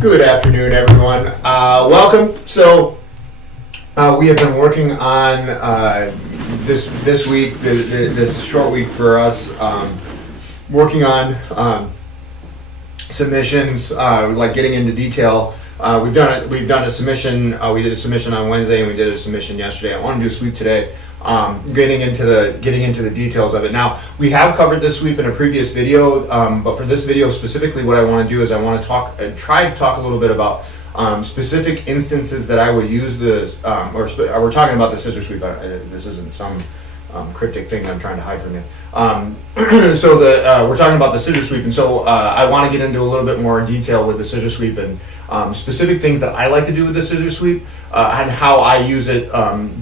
Good afternoon, everyone. Welcome. So we have been working on this week, this short week for us, working on submissions, like getting into detail. We've done a submission. We did a submission on Wednesday, and we did a submission yesterday. I want to do a sweep today. Getting into the details of it. Now, we have covered this sweep in a previous video, but for this video specifically, what I want to do is I want to try to talk a little bit about specific instances that I would use this, we're talking about the scissor sweep. This isn't some cryptic thing that I'm trying to hide from you. We're talking about the scissor sweep, and so I want to get into a little bit more detail with the scissor sweep and specific things that I like to do with the scissor sweep and how I use it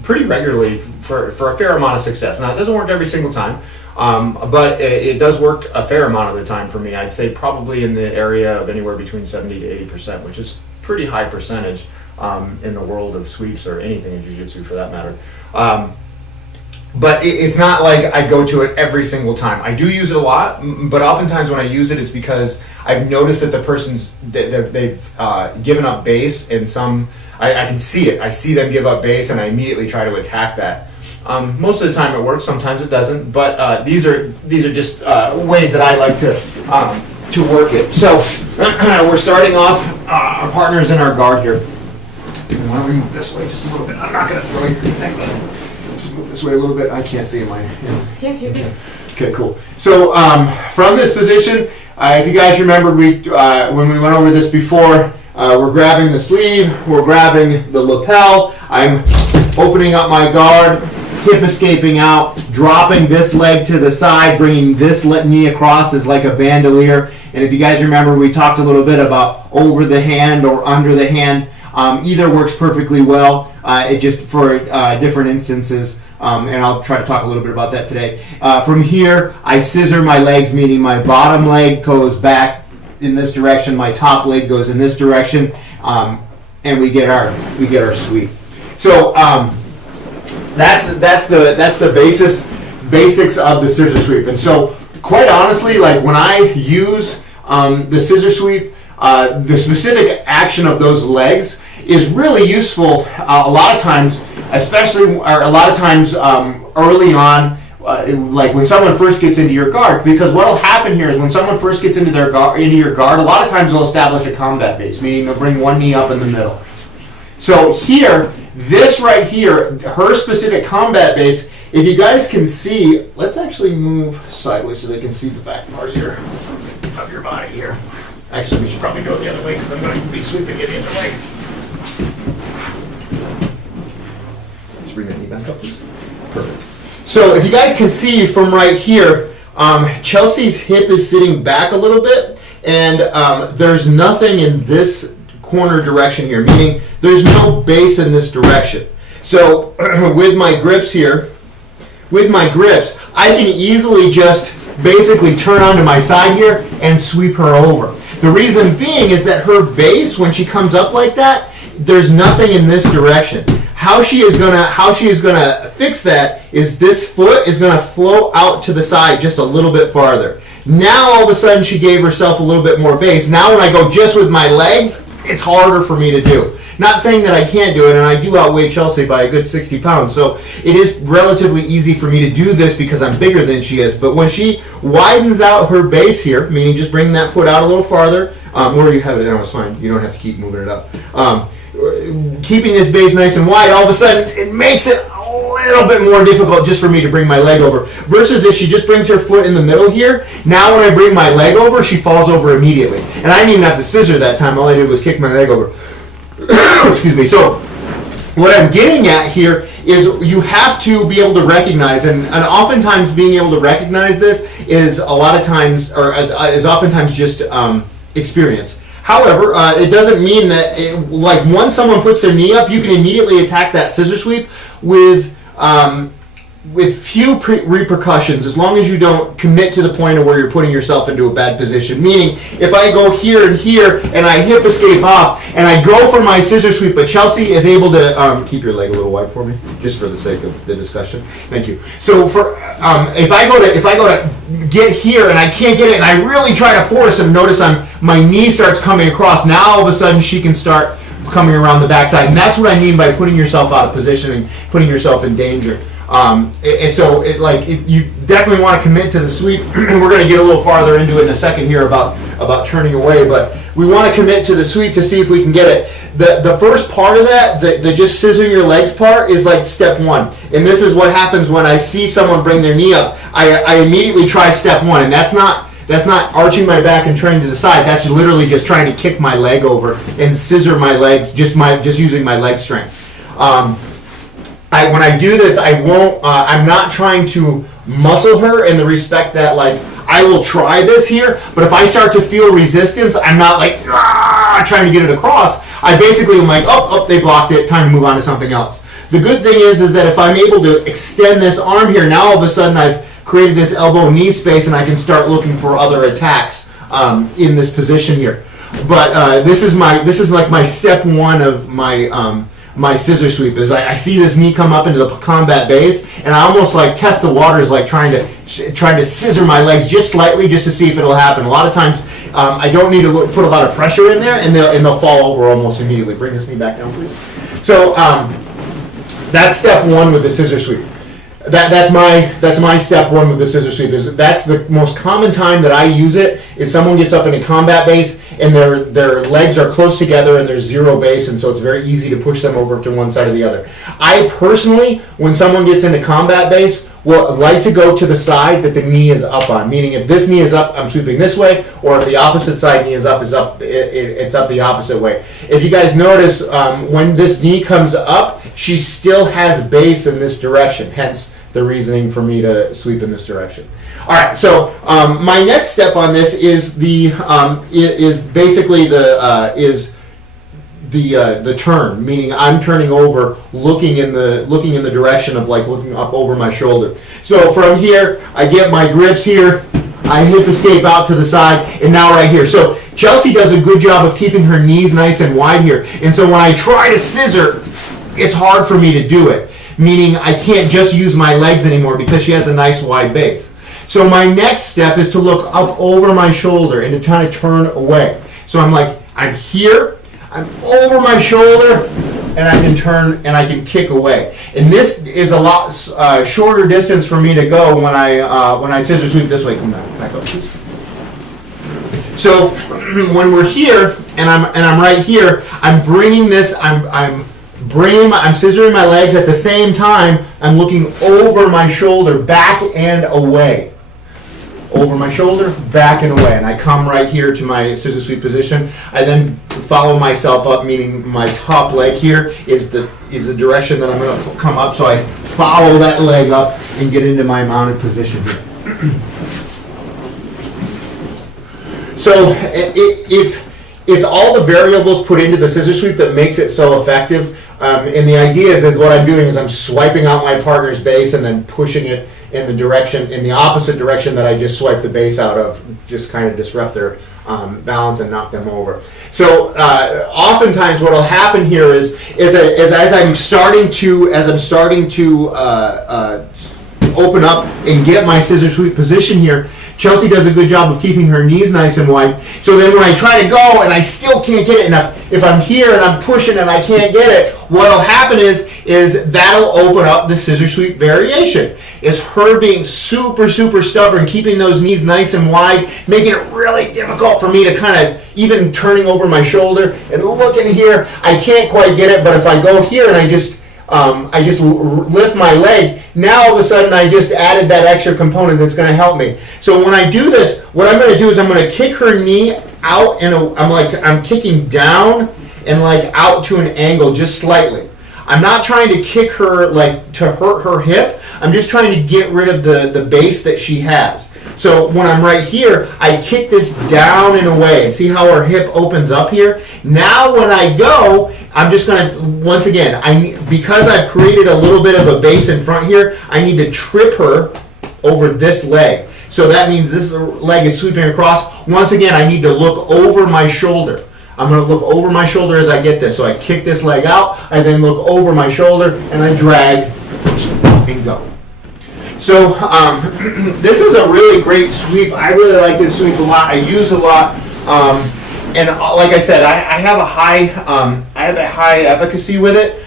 pretty regularly for a fair amount of success. Now, it doesn't work every single time, but it does work a fair amount of the time for me. I'd say probably in the area of anywhere between 70 to 80%, which is pretty high percentage in the world of sweeps or anything in jiu-jitsu for that matter. But it's not like I go to it every single time. I do use it a lot, but oftentimes when I use it, it's because I've noticed that the person's they've given up base, and I can see it. I see them give up base, and I immediately try to attack that. Most of the time it works. Sometimes it doesn't. But these are just ways that I like to work it. So we're starting off. Our partner's in our guard here. I want to move this way just a little bit. I'm not going to throw your thing, but this way a little bit. I can't see my. Yeah, you're good. Okay, cool. So from this position, if you guys remember, when we went over this before, we're grabbing the sleeve, we're grabbing the lapel. I'm opening up my guard, hip escaping out, dropping this leg to the side, bringing this knee across as like a bandolier. And if you guys remember, we talked a little bit about over the hand or under the hand. Either works perfectly well. It just for different instances. And I'll try to talk a little bit about that today. From here, I scissor my legs, meaning my bottom leg goes back in this direction, my top leg goes in this direction, and we get our sweep. So that's the basics of the scissor sweep. And so, quite honestly, like when I use the scissor sweep, the specific action of those legs is really useful a lot of times, especially or a lot of times early on, like when someone first gets into your guard. Because what will happen here is when someone first gets into your guard, a lot of times they'll establish a combat base, meaning they'll bring one knee up in the middle. So here, this right here, her specific combat base, if you guys can see, let's actually move sideways so they can see the back part of your body here. Actually, we should probably go the other way because I'm going to be sweeping it the other way. Just bring that knee back up, please. Perfect. So if you guys can see from right here, Chelsea's hip is sitting back a little bit, and there's nothing in this corner direction here, meaning there's no base in this direction. So with my grips here, I can easily just basically turn onto my side here and sweep her over. The reason being is that her base, when she comes up like that, there's nothing in this direction. How she is gonna fix that is this foot is gonna flow out to the side just a little bit farther. Now all of a sudden she gave herself a little bit more base. Now when I go just with my legs, it's harder for me to do. Not saying that I can't do it, and I do outweigh Chelsea by a good 60 pounds, so it is relatively easy for me to do this because I'm bigger than she is. But when she widens out her base here, meaning just bring that foot out a little farther, or you have it now, it's fine. You don't have to keep moving it up. Keeping this base nice and wide, all of a sudden it makes it a little bit more difficult just for me to bring my leg over. Versus if she just brings her foot in the middle here, now when I bring my leg over, she falls over immediately. And I didn't even have to scissor that time. All I did was kick my leg over. Excuse me. So what I'm getting at here is you have to be able to recognize, and oftentimes being able to recognize this is a lot of times, or is oftentimes just experience. However, it doesn't mean that, like once someone puts their knee up, you can immediately attack that scissor sweep with with few repercussions, as long as you don't commit to the point of where you're putting yourself into a bad position. Meaning, if I go here and I hip escape off and I go for my scissor sweep, but Chelsea is able to keep your leg a little wide for me, just for the sake of the discussion. Thank you. So for if I go to get here and I can't get it, and I really try to force, and notice my knee starts coming across. Now all of a sudden she can start coming around the backside, and that's what I mean by putting yourself out of position and putting yourself in danger. You definitely want to commit to the sweep. We're going to get a little farther into it in a second here about turning away, but we want to commit to the sweep to see if we can get it. The first part of that, the just scissoring your legs part, is like step one. And this is what happens when I see someone bring their knee up. I immediately try step one, and that's not arching my back and turning to the side. That's literally just trying to kick my leg over and scissor my legs, just using my leg strength. When I do this, I'm not trying to muscle her in the respect that, like, I will try this here, but if I start to feel resistance, I'm not like trying to get it across. I basically am like, they blocked it, time to move on to something else. The good thing is that if I'm able to extend this arm here, now all of a sudden I've created this elbow-knee space, and I can start looking for other attacks in this position here. But this is like my step one of my scissor sweep. Is I see this knee come up into the combat base, and I almost like test the waters, like trying to scissor my legs just slightly, just to see if it'll happen. A lot of times I don't need to put a lot of pressure in there, and they'll fall over almost immediately. Bring this knee back down, please. So that's step one with the scissor sweep. That's my step one with the scissor sweep. That's the most common time that I use it, is someone gets up in a combat base and their legs are close together and there's zero base, and so it's very easy to push them over to one side or the other. I personally, when someone gets into combat base, will like to go to the side that the knee is up on. Meaning, if this knee is up, I'm sweeping this way, or if the opposite side knee is up, it's up the opposite way. If you guys notice, when this knee comes up, she still has base in this direction. Hence the reasoning for me to sweep in this direction. All right, so my next step on this is basically the turn, meaning I'm turning over, looking in the direction of, like, looking up over my shoulder. So from here, I get my grips here, I hip escape out to the side, and now right here. So Chelsea does a good job of keeping her knees nice and wide here, and so when I try to scissor, it's hard for me to do it. Meaning I can't just use my legs anymore because she has a nice wide base. So my next step is to look up over my shoulder and to kind of turn away. So I'm here, I'm over my shoulder, and I can turn and I can kick away. And this is a lot shorter distance for me to go when I scissor sweep this way. Come back up, please. So when we're here and I'm right here, I'm bringing this. I'm scissoring my legs at the same time. I'm looking over my shoulder, back and away. Over my shoulder, back and away. And I come right here to my scissor sweep position. I then follow myself up, meaning my top leg here is the direction that I'm going to come up. So I follow that leg up and get into my mounted position here. So it's all the variables put into the scissor sweep that makes it so effective. And the idea is what I'm doing is I'm swiping out my partner's base and then pushing it in the opposite direction that I just swiped the base out of, just kind of disrupt their balance and knock them over. So oftentimes what will happen here is as I'm starting to open up and get my scissor sweep position here, Chelsea does a good job of keeping her knees nice and wide. So then when I try to go and I still can't get it enough, if I'm here and I'm pushing and I can't get it, what'll happen is that'll open up the scissor sweep variation. Is her being super, super stubborn, keeping those knees nice and wide, making it really difficult for me to kind of, even turning over my shoulder and looking here, I can't quite get it, but if I go here and I just lift my leg, now all of a sudden I just added that extra component that's going to help me. So when I do this, what I'm going to do is I'm going to kick her knee out, and I'm kicking down and like out to an angle just slightly. I'm not trying to kick her like to hurt her hip. I'm just trying to get rid of the base that she has. So when I'm right here, I kick this down and away. And see how her hip opens up here? Now when I go, I'm just going to, once again, because I've created a little bit of a base in front here, I need to trip her over this leg. So that means this leg is sweeping across. Once again, I need to look over my shoulder. I'm going to look over my shoulder as I get this. So I kick this leg out, I then look over my shoulder, and I drag and go. So this is a really great sweep. I really like this sweep a lot. I use it a lot. And like I said, I have a high efficacy with it.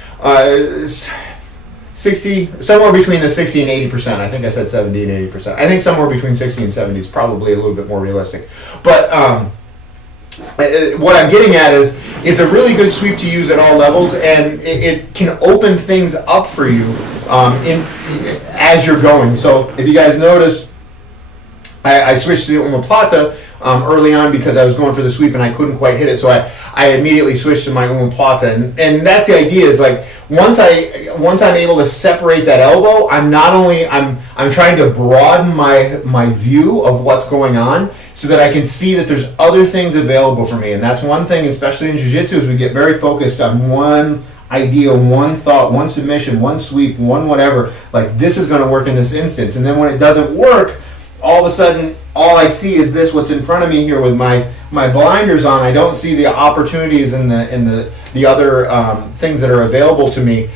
60, somewhere between the 60 and 80%. I think I said 70 and 80%. I think somewhere between 60 and 70 is probably a little bit more realistic. But what I'm getting at is it's a really good sweep to use at all levels, and it can open things up for you as you're going. So if you guys notice, I switched to the omoplata early on because I was going for the sweep and I couldn't quite hit it, so I immediately switched to my omoplata, and that's the idea. Is like once I'm able to separate that elbow, I'm trying to broaden my view of what's going on so that I can see that there's other things available for me. And that's one thing, especially in jiu-jitsu, is we get very focused on one idea, one thought, one submission, one sweep, one whatever. Like, this is going to work in this instance, and then when it doesn't work, all of a sudden, all I see is this, what's in front of me here with my blinders on. I don't see the opportunities and the other things that are available to me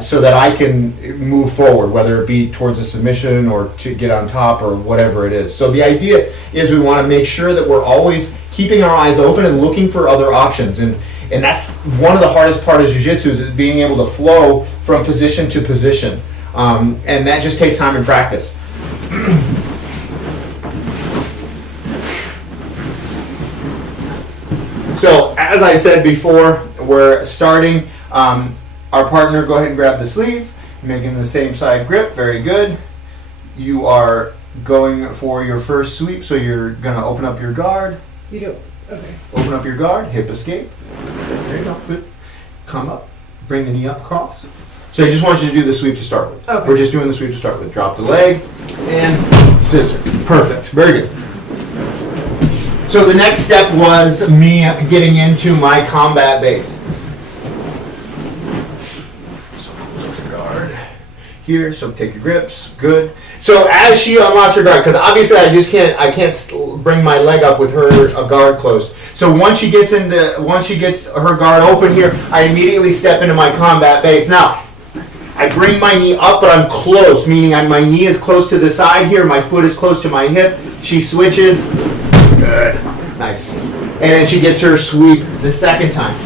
so that I can move forward, whether it be towards a submission or to get on top or whatever it is. So the idea is we want to make sure that we're always keeping our eyes open and looking for other options. And that's one of the hardest part of jiu-jitsu, is being able to flow from position to position. And that just takes time and practice. So, as I said before, we're starting. Our partner, go ahead and grab the sleeve, making the same side grip. Very good. You are going for your first sweep, so you're going to open up your guard. You do. Okay. Open up your guard, hip escape. There you go. Good. Come up. Bring the knee up across. So I just want you to do the sweep to start with. Okay. We're just doing the sweep to start with. Drop the leg and scissor. Perfect. Very good. So the next step was me getting into my combat base. So close your guard here. So take your grips. Good. So as she unlocks her guard, because obviously I can't bring my leg up with her guard closed. So once she gets her guard open here, I immediately step into my combat base. Now, I bring my knee up, but I'm close, meaning my knee is close to the side here, my foot is close to my hip. She switches. Good. Nice. And then she gets her sweep the second time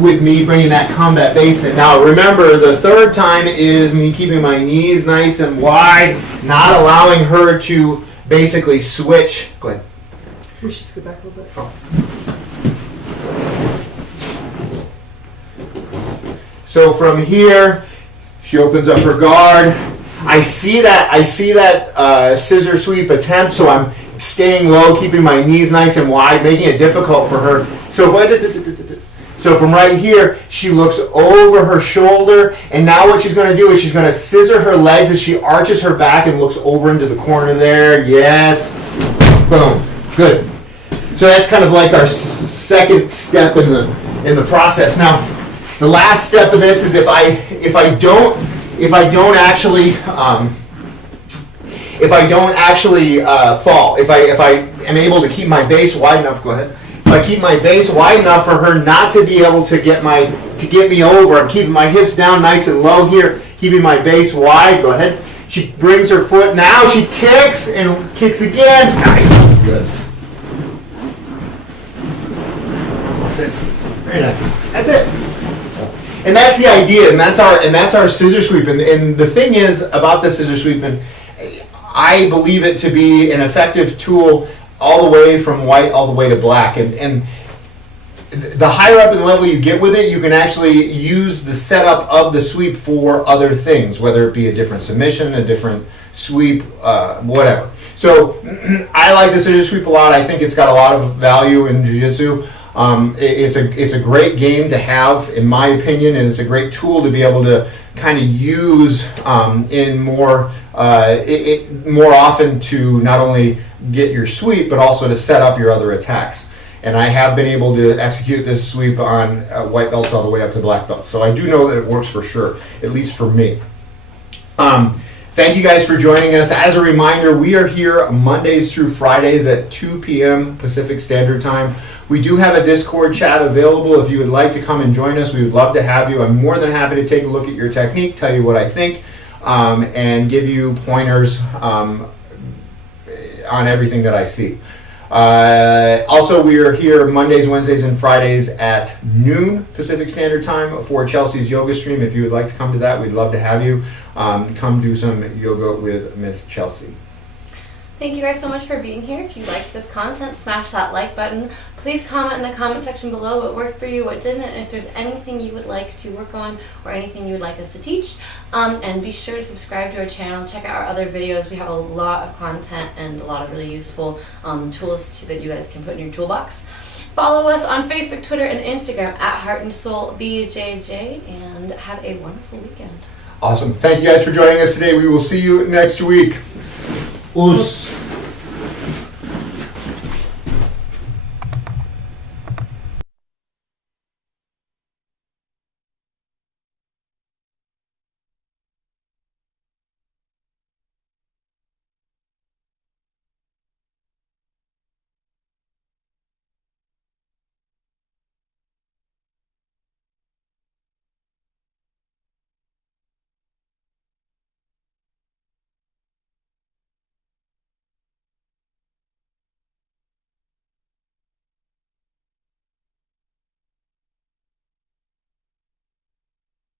with me bringing that combat base in. Now remember, the third time is me keeping my knees nice and wide, not allowing her to basically switch. Go ahead. We should scoot back a little bit. Oh. So from here, she opens up her guard. I see that scissor sweep attempt, so I'm staying low, keeping my knees nice and wide, making it difficult for her. So from right here, she looks over her shoulder, and now what she's going to do is she's going to scissor her legs as she arches her back and looks over into the corner there. Yes. Boom. Good. So that's kind of like our second step in the process. Now, the last step of this is if I don't actually fall, if I am able to keep my base wide enough, go ahead. If I keep my base wide enough for her not to be able to get me over, I'm keeping my hips down nice and low here, keeping my base wide. Go ahead. She brings her foot. Now she kicks and kicks again. Nice. Good. That's it. Very nice. That's it. And that's the idea, and that's our scissor sweep. And the thing is about the scissor sweep, and I believe it to be an effective tool all the way from white all the way to black. And the higher up in the level you get with it, you can actually use the setup of the sweep for other things, whether it be a different submission, a different sweep, whatever. So I like the scissor sweep a lot. I think it's got a lot of value in jiu-jitsu. It's a great game to have, in my opinion, and it's a great tool to be able to kind of use in more often to not only get your sweep, but also to set up your other attacks. And I have been able to execute this sweep on white belts all the way up to black belts. So I do know that it works for sure, at least for me. Thank you guys for joining us. As a reminder, we are here Mondays through Fridays at 2 p.m. Pacific Standard Time. We do have a Discord chat available. If you would like to come and join us, we would love to have you. I'm more than happy to take a look at your technique, tell you what I think, and give you pointers on everything that I see. Also, we are here Mondays, Wednesdays, and Fridays at noon Pacific Standard Time for Chelsea's yoga stream. If you would like to come to that, we'd love to have you. Come do some yoga with Miss Chelsea. Thank you guys so much for being here. If you liked this content, smash that like button. Please comment in the comment section below what worked for you, what didn't, and if there's anything you would like to work on or anything you would like us to teach. And be sure to subscribe to our channel. Check out our other videos. We have a lot of content and a lot of really useful tools that you guys can put in your toolbox. Follow us on Facebook, Twitter, and Instagram at Heart and Soul BJJ, and have a wonderful weekend. Awesome. Thank you guys for joining us today. We will see you next week. Oos.